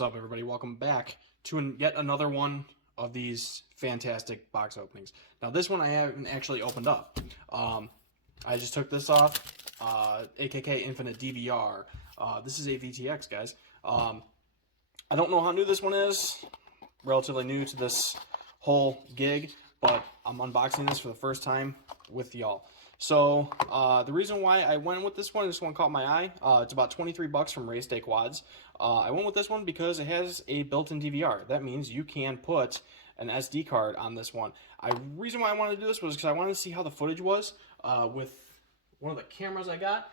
what's up, everybody? Welcome back to yet another one of these fantastic box openings. Now, this one I haven't actually opened up. I just took this off, AKK Infinite DVR. This is a VTX, guys. I don't know how new this one is. Relatively new to this whole gig, but I'm unboxing this for the first time with y'all. So, the reason why I went with this one caught my eye. It's about 23 bucks from Race Day Quads. I went with this one because it has a built-in DVR. That means you can put an SD card on this one. The reason why I wanted to do this was because I wanted to see how the footage was with one of the cameras I got,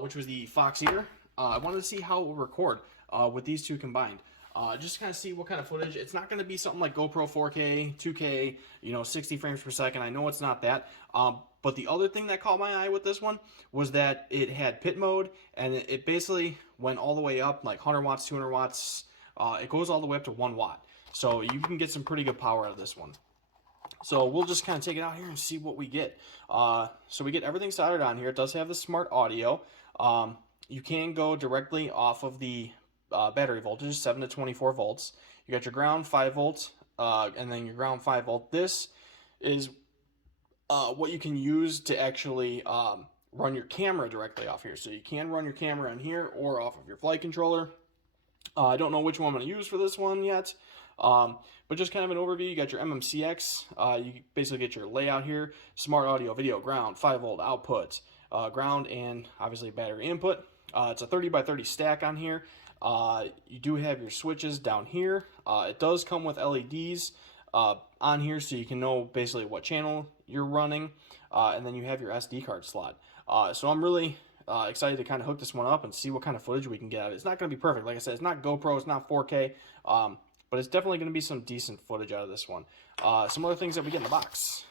which was the Fox Eater. I wanted to see how it would record with these two combined. Just to kind of see what kind of footage. It's not going to be something like GoPro 4K, 2K, 60 frames per second. I know it's not that. But the other thing that caught my eye with this one was that it had pit mode, and it basically went all the way up, like 100 watts, 200 watts. It goes all the way up to 1 watt. So you can get some pretty good power out of this one. So we'll just kind of take it out here and see what we get. So we get everything soldered on here. It does have the smart audio. You can go directly off of the battery voltage, 7 to 24 volts. You got your ground 5 volts, and then your ground 5 volt. This is what you can use to actually run your camera directly off here. So you can run your camera on here or off of your flight controller. I don't know which one I'm going to use for this one yet, but just kind of an overview. You got your MMCX. You basically get your layout here. Smart audio, video, ground, 5 volt output, ground, and obviously battery input. It's a 30 by 30 stack on here. You do have your switches down here. It does come with LEDs on here, so you can know basically what channel you're running, and then you have your SD card slot. So I'm really excited to kind of hook this one up and see what kind of footage we can get out of it. It's not going to be perfect. Like I said, it's not GoPro, it's not 4K, but it's definitely going to be some decent footage out of this one. Some other things that we get in the box.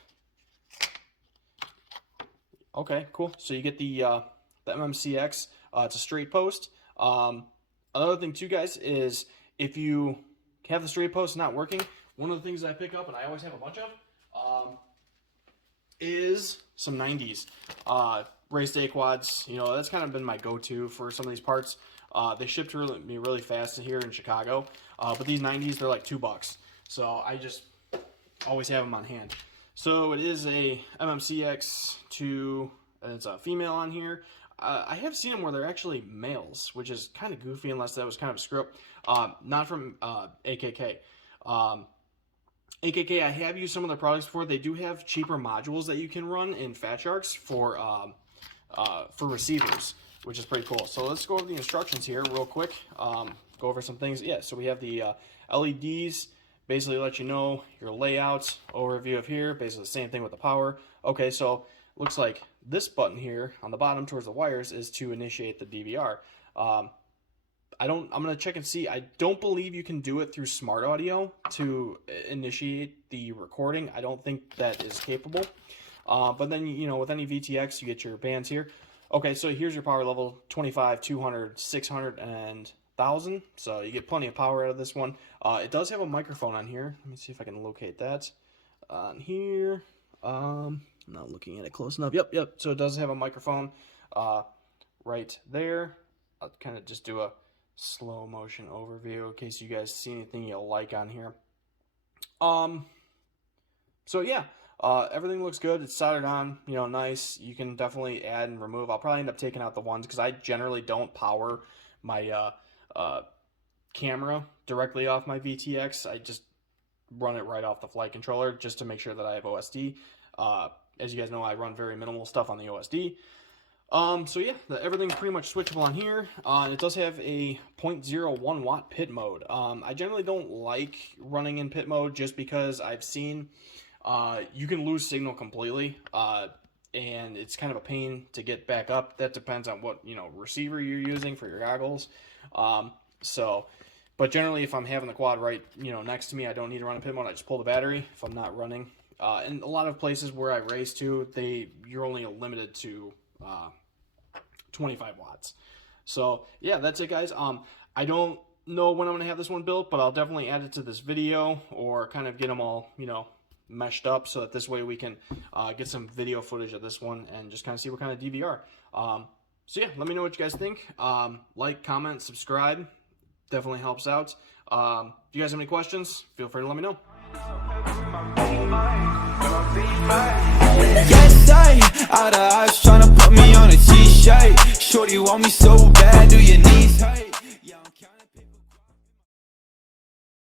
Okay, cool. So you get the MMCX. It's a straight post. Another thing too, guys, is if you have the straight post not working, one of the things that I pick up, and I always have a bunch of, is some 90s. Race Day Quads, that's kind of been my go-to for some of these parts. They ship to me really fast here in Chicago, but these 90s, they're like $2. So I just always have them on hand. So it is a MMCX2, and it's a female on here. I have seen them where they're actually males, which is kind of goofy unless that was kind of a script. Not from AKK. AKK, I have used some of their products before. They do have cheaper modules that you can run in Fat Sharks for receivers, which is pretty cool. So let's go over the instructions here real quick. Go over some things. Yeah, so we have the LEDs, basically let you know your layout, overview of here, basically the same thing with the power. Okay, so looks like this button here on the bottom towards the wires is to initiate the DVR. I'm going to check and see. I don't believe you can do it through smart audio to initiate the recording. I don't think that is capable. But then, with any VTX, you get your bands here. Okay, so here's your power level, 25, 200, 600, and 1000. So you get plenty of power out of this one. It does have a microphone on here. Let me see if I can locate that on here. I'm not looking at it close enough. Yep. So it does have a microphone right there. I'll kind of just do a slow motion overview in case you guys see anything you'll like on here. So yeah, everything looks good. It's soldered on, nice. You can definitely add and remove. I'll probably end up taking out the ones because I generally don't power my camera directly off my VTX. I just run it right off the flight controller just to make sure that I have OSD. As you guys know, I run very minimal stuff on the OSD. So yeah, everything's pretty much switchable on here. It does have a 0.01 watt pit mode. I generally don't like running in pit mode just because I've seen you can lose signal completely, and it's kind of a pain to get back up. That depends on what receiver you're using for your goggles. But generally, if I'm having the quad right next to me, I don't need to run in pit mode. I just pull the battery if I'm not running. And a lot of places where I race to, you're only limited to 25 watts. So yeah, that's it, guys. I don't know when I'm gonna have this one built, but I'll definitely add it to this video or kind of get them all meshed up so that this way we can get some video footage of this one and just kind of see what kind of DVR. So yeah, let me know what you guys think. Like, comment, subscribe. definitely helps out. If you guys have any questions, feel free to let me know. Yes, out of eyes trying to put me on a t-shirt. Shorty want me so bad, do your knees hurt?